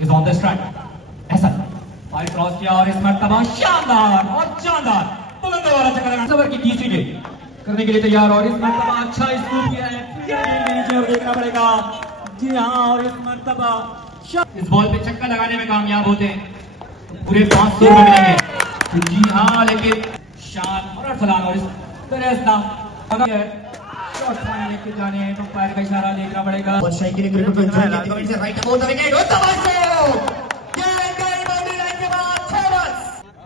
is on the strike. ऐसा five cross किया और इस मर्तबा शानदार और जानदार बुलंद वाला चक्कर लगाना सबर की तीसरी गेंद करने के लिए तैयार और इस मर्तबा अच्छा स्कूप किया है नीचे और देखना पड़ेगा। जी हाँ, और इस मर्तबा इस बॉल पे चक्कर लगाने में कामयाब होते हैं तो पूरे 500 रुपए मिलेंगे। तो जी हाँ, लेकिन शान और फलान और इस तरह शॉट पॉइंट लेके जाने अंपायर का इशारा देखना पड़ेगा। और शायद क्रिकेट को एंजॉय करते हुए इसे राइट बोल देंगे और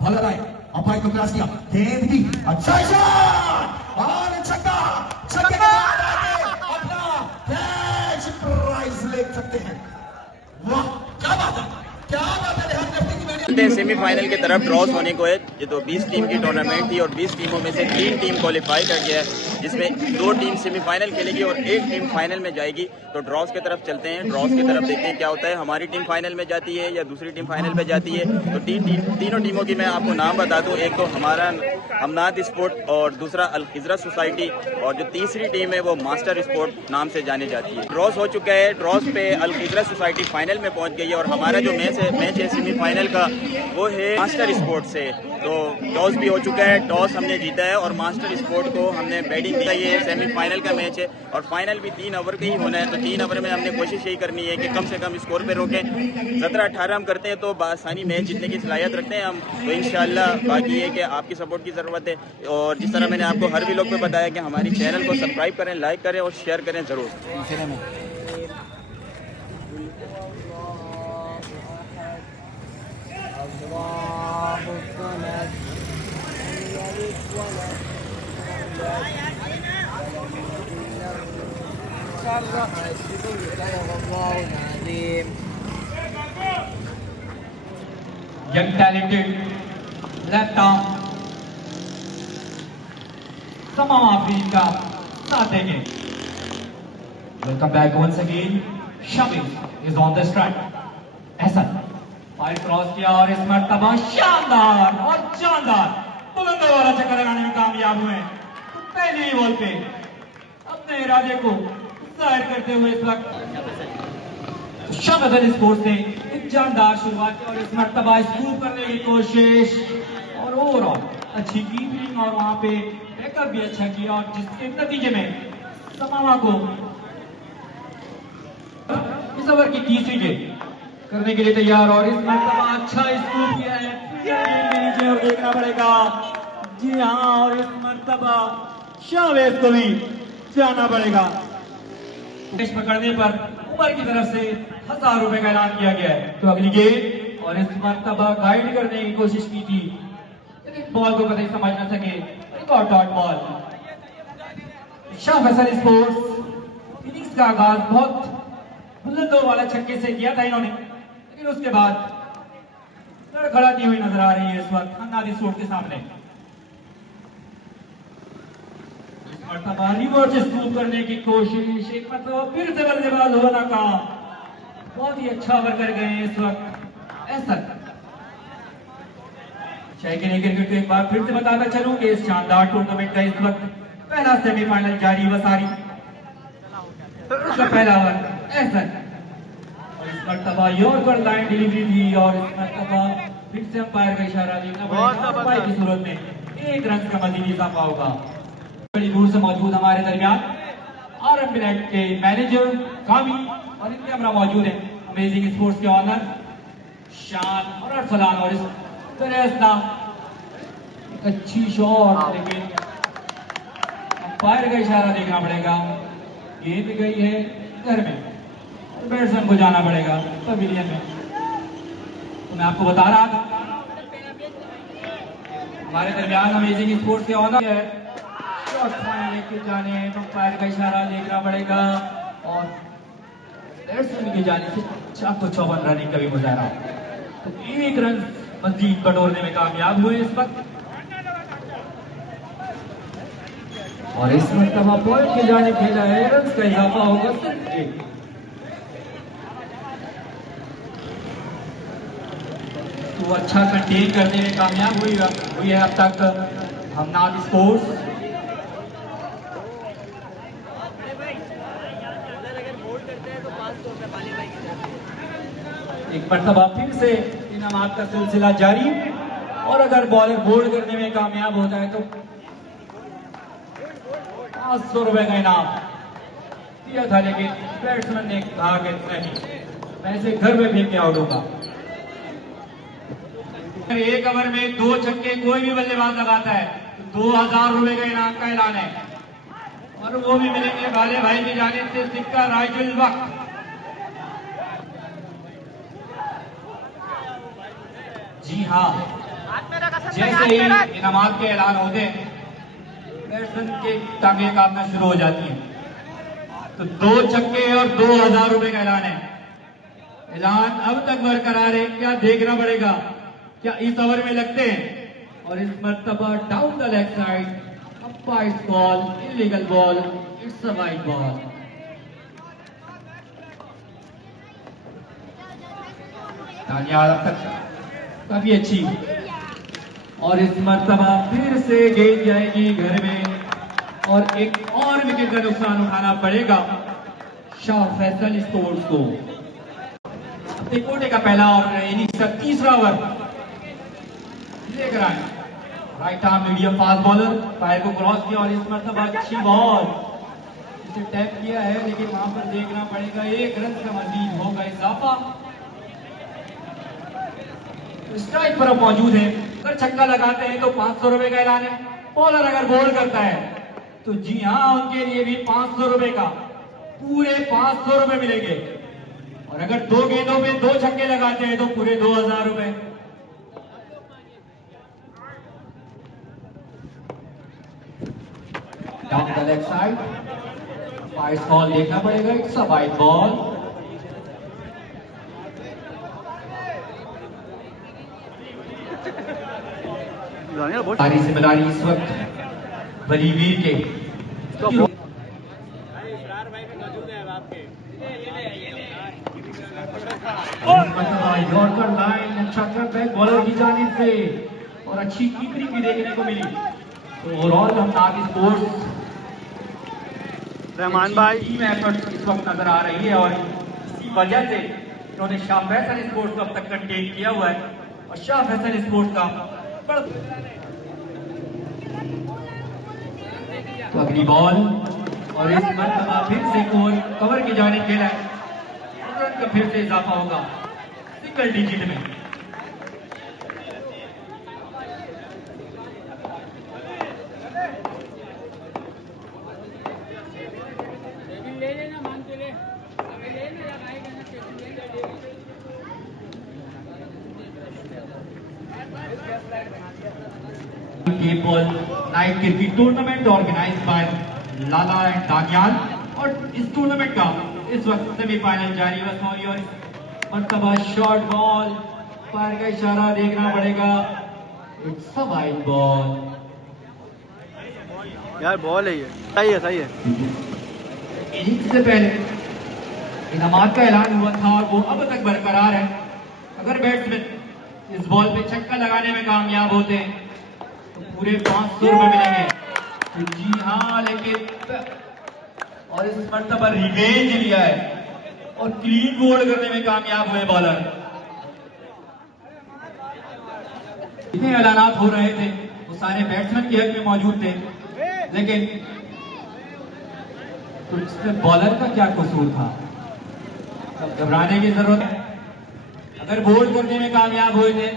भला है अंपायर को क्रॉस किया गेंद की अच्छा शॉट और छक्का छक्के के बाद आगे अपना कैच प्राइज ले सकते हैं। वाह क्या बात है, क्या बात है। सेमीफाइनल की तरफ ड्रॉस होने को है। ये तो 20 टीम की टूर्नामेंट थी और 20 टीमों में से 3 टीम क्वालिफाई कर गया है, जिसमें 2 टीम सेमीफाइनल खेलेगी और 1 टीम फाइनल में जाएगी। तो ड्रॉस की तरफ चलते हैं, ड्रॉस की तरफ देखते हैं क्या होता है, हमारी टीम फाइनल में जाती है या दूसरी टीम फाइनल में जाती है। तो तीनों टीमों की मैं आपको नाम बता दूं। एक तो हमारा हमनाद स्पोर्ट और दूसरा अल खिजरा सोसाइटी और जो तीसरी टीम है वो मास्टर स्पोर्ट नाम से जानी जाती है। ड्रॉस हो चुका है, ड्रॉस पे अल खिजरा सोसाइटी फाइनल में पहुंच गई है और हमारा जो मैच है सेमीफाइनल का वो है मास्टर स्पोर्ट से। तो टॉस भी हो चुका है, टॉस हमने जीता है और मास्टर स्पोर्ट को हमने बैटिंग दी है। ये सेमीफाइनल का मैच है और फाइनल भी 3 ओवर का ही होना है। तो 3 ओवर में हमने कोशिश यही करनी है कि कम से कम स्कोर पे रोकें। 17-18 हम करते हैं तो आसानी मैच जीतने की सलाहियत रखते हैं हम। तो इंशाल्लाह बाकी ये कि आपकी सपोर्ट की ज़रूरत है और जिस तरह मैंने आपको हर व्लॉग पे बताया कि हमारी चैनल को सब्सक्राइब करें, लाइक करें और शेयर करें ज़रूर। Young talented left arm तमाम आफरीन का साथ देंगे। Welcome back once again. Shami is on the strike. ऐसा फाइव क्रॉस किया और इस मर्तबा शानदार और जानदार बुलंद वाला चक्कर लगाने में कामयाब हुए। तो पहली ही बॉल पे अपने इरादे को जाहिर करते हुए इस वक्त शामिल स्पोर्ट्स ने एक जानदार शुरुआत की और इस मर्तबा स्कूप करने की कोशिश और ओवरऑल अच्छी कीपिंग और वहां पे बैकअप भी अच्छा किया और जिसके नतीजे में समावा को इस ओवर की तीसरी गेंद करने के लिए तैयार और इस मर्तबा अच्छा स्कूप किया है नीचे और देखना पड़ेगा। जी हाँ, और इस मर्तबा शावेज को भी जाना पड़ेगा। पकड़ने पर उमर की तरफ से 1000 रुपए का ऐलान किया गया है। तो अगली गेंद और इस मर्तबा गाइड करने की कोशिश की थी लेकिन बॉल को कतई समझ न सके। Dot ball. Shah Faisal sports innings का आगाज बहुत बुलंदों वाला छक्के से किया था इन्होंने, लेकिन उसके बाद लड़खड़ाती हुई नजर आ रही है इस वक्त हमनाद स्पोर्ट्स के सामने। रिवर्स स्कूप करने की कोशिश, एक मतलब फिर से बल्लेबाज होना का बहुत ही अच्छा ओवर कर गए इस वक्त। ऐसा क्रिकेट को एक बार फिर से बताता चलूं कि इस शानदार टूर्नामेंट का इस वक्त पहला सेमीफाइनल जारी वसारी उसका पहला ओवर ऐसा और इस मर्तबा यॉर्कर लाइन डिलीवरी थी और इस मर्तबा फिर से अंपायर का इशारा देखना पड़ेगा की सूरत में 1 रन का मजीद इजाफा होगा। बड़ी दूर से मौजूद हमारे दरमियान आरएम ब्लैक के मैनेजर कामी और इनके हमरा मौजूद है अमेजिंग स्पोर्ट्स के ऑनर शान और अरसलान और इस तरह अच्छी शॉट लेकिन अंपायर का इशारा देखना पड़ेगा। गेंद गई है घर में और बैट्समैन को जाना पड़ेगा पवेलियन में। तो मैं आपको बता रहा था हमारे दरमियान अमेजिंग स्पोर्ट्स के ऑनर है शॉट पॉइंट लेके जाने अंपायर का इशारा देखना पड़ेगा और बैट्समैन की जाने से 454 रनिंग का भी मुजाहरा। तो 1 रन मजीद बटोरने में कामयाब हुए इस वक्त और इस मर्तबा पॉइंट की जाने खेला है रन का इजाफा होगा सिर्फ 1। तो अच्छा कंटेन करने में कामयाब हुई है अब तक हमनाद स्पोर्ट्स। एक मरतबा फिर से इनामात का सिलसिला जारी, और अगर बॉलर बोल्ड करने में कामयाब होता है तो 500 रुपए का इनाम दिया था, लेकिन बैट्समैन ने कहा कि नहीं, मैं इसे घर में फेंक के आउट होगा। एक ओवर में 2 छक्के कोई भी बल्लेबाज लगाता है तो 2000 रुपए का इनाम का ऐलान है, और वो भी मिलेंगे भाले भाई की जानिब से सिक्का राइजुल वक्त। जी हाँ, जैसे ही इनामात के ऐलान होते हैं बैट्समैन के टांगे कांपना शुरू हो जाती है। तो 2 छक्के और 2000 रुपए का ऐलान है। ऐलान अब तक बरकरार है, क्या देखना पड़ेगा, क्या इस ओवर में लगते हैं। और इस मर्तबा down the leg side, umpires ball, illegal ball, it's a wide ball. Tania अब तक काफी अच्छी, और इस मर्तबा फिर से गेंद जाएगी घर में, और एक और विकेट का नुकसान उठाना पड़ेगा शाह फैसल स्पोर्ट्स को। अपने कोटे का पहला ओवर, इनिंग्स का तीसरा ओवर लेकर आए। Right arm medium fast bowler, fire को क्रॉस किया, और इस मर्तबा अच्छी बॉल, इसे टैप किया है, लेकिन वहां पर देखना पड़ेगा 1 रन का मजीद होगा इजाफा। स्ट्राइक पर अब मौजूद है, अगर छक्का लगाते हैं तो 500 रुपए का ऐलान है। बॉलर अगर बॉल करता है तो जी हाँ, उनके लिए भी 500 रुपए का, पूरे 500 रुपए मिलेंगे, और अगर 2 गेंदों में 2 छक्के लगाते हैं तो पूरे 2000 रुपए। Down the left side, fight ball देखना पड़ेगा, इट्स अ वाइड बॉल। सारी जिम्मेदारी इस वक्त बलीवीर के यॉर्कर लाइन, अच्छा कट बैक बॉलर की जानिब से, और अच्छी कीपिंग भी देखने को मिली। तो ओवरऑल हम नाग स्पोर्ट्स रहमान भाई टीम एफर्ट इस वक्त नजर आ रही है, और इसी वजह से इन्होंने शाह फैसल स्पोर्ट्स को अब तक कंटेन किया हुआ है, और शाह फैसल स्पोर्ट्स का तो अगली बॉल, और इस मरतबा फिर से कवर की जानिब खेला है, रन का फिर से इजाफा होगा सिंगल डिजिट में। Ball night cricket tournament organise by Lala and Daniyal, और इस टूर्नामेंट का इस वक्त सेमीफाइनल जारी बस हो रही है, और मरतबा शॉर्ट बॉल, फायर का इशारा देखना पड़ेगा, इट्स अ वाइड बॉल। यार बॉल है ये, सही है सही है। इनिंग्स से पहले इनामात का ऐलान हुआ था, और वो अब तक बरकरार है। अगर बैट्समैन इस बॉल पे छक्का लगाने में कामयाब होते हैं तो पूरे 500 रुपए मिलेंगे। तो जी हाँ, लेकिन और इस मर्तबा रिवेंज लिया है, और क्लीन बोल्ड करने में कामयाब हुए बॉलर। जितने ऐलानात हो रहे थे वो सारे बैट्समैन के हक में मौजूद थे, लेकिन तो इसमें बॉलर का क्या कसूर था, घबराने की जरूरत है। अगर बोल्ड करने में कामयाब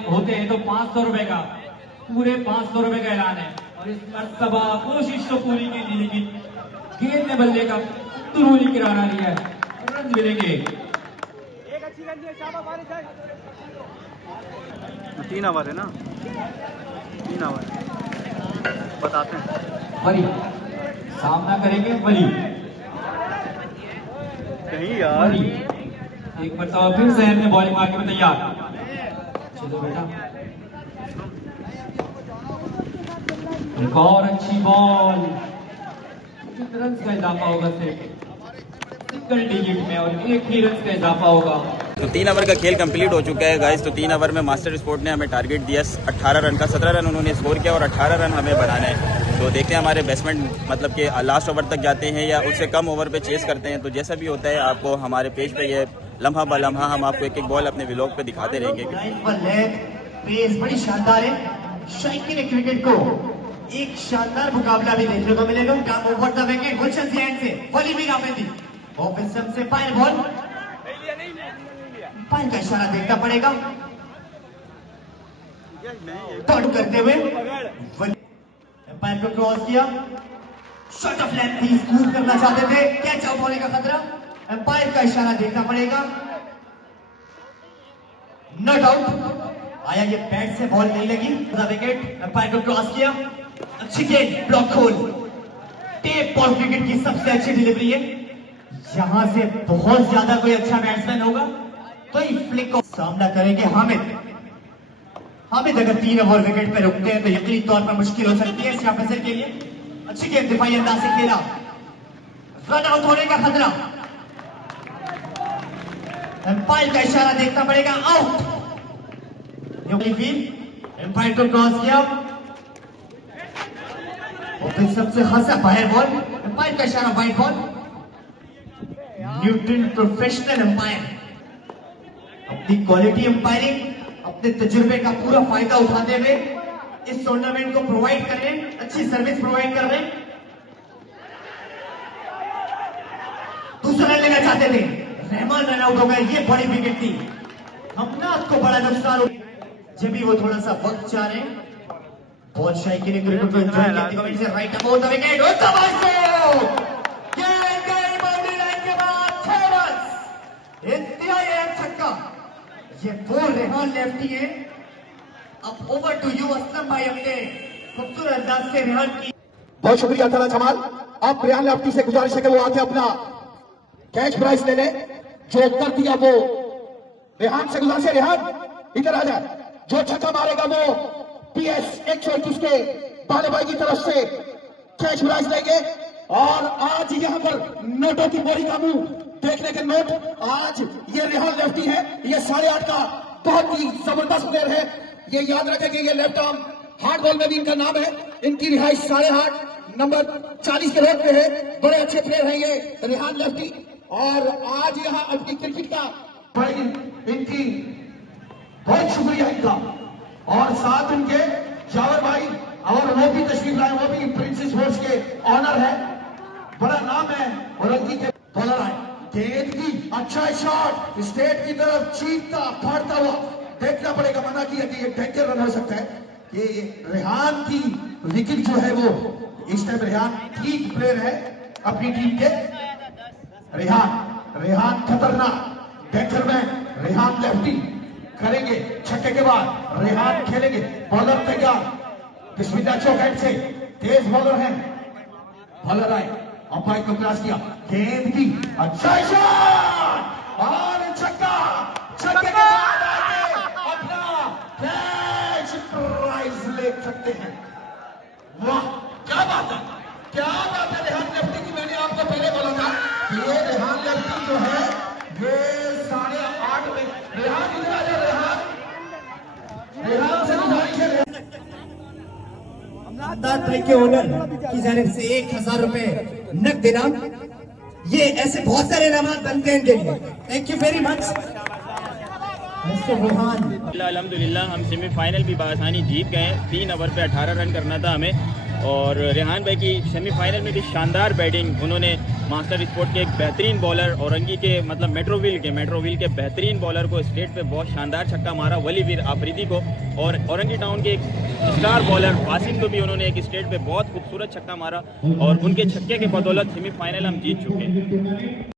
होते हैं तो 500 रुपए का, पूरे 500 रुपए का ऐलान है, और इस मर्तबा कोशिश तो पूरी की थी, लेकिन गेंद ने बल्ले का तुरूनी किराना लिया है, रन मिलेंगे। 3 ओवर है ना, 3 ओवर बताते हैं। वली सामना करेंगे, वली कहीं यार वली एक मरतबा फिर से हमने बॉलिंग मार के तैयार। चलो बेटा, एक और अच्छी बॉल, रन का इजाफा होगा सिंगल डिजिट में, और 1 ही रन का इजाफा होगा। तो 3 ओवर का खेल कंप्लीट हो चुका है गाइस। तो 3 ओवर में मास्टर स्पोर्ट ने हमें टारगेट दिया 18 रन का, 17 रन उन्होंने स्कोर किया और 18 रन हमें बनाना है। तो देखते हैं हमारे बैट्समैन मतलब कि लास्ट ओवर तक जाते हैं या उससे कम ओवर पे चेस करते हैं। तो जैसा भी होता है आपको हमारे पेज पे ये लम्हा ब लम्हा हम आपको एक एक बॉल अपने व्लॉग पे दिखाते रहेंगे। लाइन पर लेग पेस बड़ी शानदार है। शाइकी ने क्रिकेट को एक शानदार मुकाबला भी देखने को मिलेगा। Come over the wicket Gulshan सी एंड से वली भी काफी ऑफिसर से पायर बॉल, पायर का इशारा देखना पड़ेगा। टर्न करते हुए पायर को क्रॉस किया, शॉट ऑफ लेंथ थी, स्कूप करना चाहते थे, कैच आउट होने का खतरा। एम्पायर का इशारा देखना पड़ेगा। नॉट आउट आया, ये बैट से बॉल नहीं लगी। विकेट एम्पायर को क्रॉस किया, अच्छी गेंद, block whole. Tape ball cricket की सबसे अच्छी डिलीवरी है। यहां से बहुत ज्यादा कोई अच्छा बैट्समैन होगा तो ही फ्लिक को सामना करेंगे हामिद। हामिद अगर 3 ओवर विकेट पे रुकते हैं तो यकीनी तौर पर मुश्किल हो सकती है श्याम के लिए। अच्छी गेंद दिफाई अंदाज से खेला, रन आउट होने का खतरा। एम्पायर का इशारा देखना पड़ेगा, आउट। एम्पायर को क्रॉस किया, सबसे खासा बाहर बॉल। एम्पायर का इशारा wide ball. Neutral professional umpire अपनी क्वालिटी एम्पायरिंग, अपने तजुर्बे का पूरा फायदा उठाते हुए इस टूर्नामेंट को प्रोवाइड कर रहे हैं, अच्छी सर्विस प्रोवाइड कर रहे हैं। दूसरा रन लेना चाहते थे, रहमान रन आउट हो गए। ये बड़ी विकेट थी, हमनाथ को बड़ा नुकसान हो। जब भी वो थोड़ा सा वक्त चाह रहे हैं, बहुत शाइकी ने क्रिकेट को एंजॉय करते हुए right about the wicket. Boundary line के बाद 6 रन, इंतहाई अहम छक्का। ये वो रेहान लेफ्टी है। अब ओवर टू यू असलम भाई, अपने खूबसूरत अंदाज से रेहान की। बहुत शुक्रिया अल्ताफ जमाल। आप रेहान लेफ्टी से गुजारिश है कि वो आके अपना कैच प्राइस ले ले। जो उत्तर दिया वो रेहान से गुजारिश है, रेहान इधर आ जाए। जो छक्का मारेगा वो PS 121 के बाले भाई की तरफ से कैच प्राइस लेंगे। और आज यहाँ पर नोटों की बोरी का मुंह देखने के नोट। आज ये रेहान लेफ्टी है, ये 8.5 का बहुत ही जबरदस्त प्लेयर है। ये याद रखें कि ये लेफ्ट आर्म हार्ड बॉल में भी इनका नाम है। इनकी रिहाइश 8.5 नंबर 40 के रोड पे है। बड़े अच्छे प्लेयर हैं ये रेहान लेफ्टी। और आज यहाँ अपनी क्रिकेट का भाई इनकी बहुत शुक्रिया इनका। और साथ इनके जावर भाई और वो भी तशरीफ लाए, वो भी प्रिंसेस स्पोर्ट्स के ऑनर है, बड़ा नाम है। और अंकी के बॉलर आए, गेंद की अच्छा शॉट स्टेट की तरफ चीखता फाड़ता हुआ। देखना पड़ेगा, मना किया कि ये डेंजर रन हो सकता है। ये रेहान की विकेट जो है वो इस टाइम रेहान ठीक प्लेयर है अपनी टीम के। रेहान खतरनाक डेंजर मैन। रेहान लेफ्टी करेंगे छक्के के बाद, रेहान खेलेंगे। बॉलर तैयार, बिस्मिल्लाह चौकट से तेज बॉलर है। बॉलर आए, अंपायर को क्रॉस किया, गेंद की अच्छा शॉट और छक्का। छक्के के बाद अपना कैच प्राइज ले सकते हैं। वाह क्या बात है, क्या बात है रेहान लेफ्टी की। मैंने आपको पहले बोला था ये रेहान लेफ्टी जो है ये 8.5 में। रेहान इधर आ जाए, रेहान से गुजारिश है। अमदाद भाई के ओनर की जानिब से 1000 रुपए नकद इनाम। ये ऐसे बहुत सारे इनाम बनते हैं इनके लिए। Thank you very much mister Rehan. अल्हम्दुलिल्लाह हम सेमीफाइनल भी बआसानी जीत गए। 3 ओवर पे 18 रन करना था हमें। और रेहान भाई की सेमीफाइनल में भी शानदार बैटिंग। उन्होंने मास्टर स्पोर्ट के एक बेहतरीन बॉलर औरंगी के मतलब मेट्रोविल के बेहतरीन बॉलर को स्टेट पे बहुत शानदार छक्का मारा, वलीवीर आफरीदी को। और औरंगी टाउन के एक स्टार बॉलर वासिम को भी उन्होंने एक स्टेट पे बहुत खूबसूरत छक्का मारा। और उनके छक्के के बदौलत सेमीफाइनल हम जीत चुके हैं।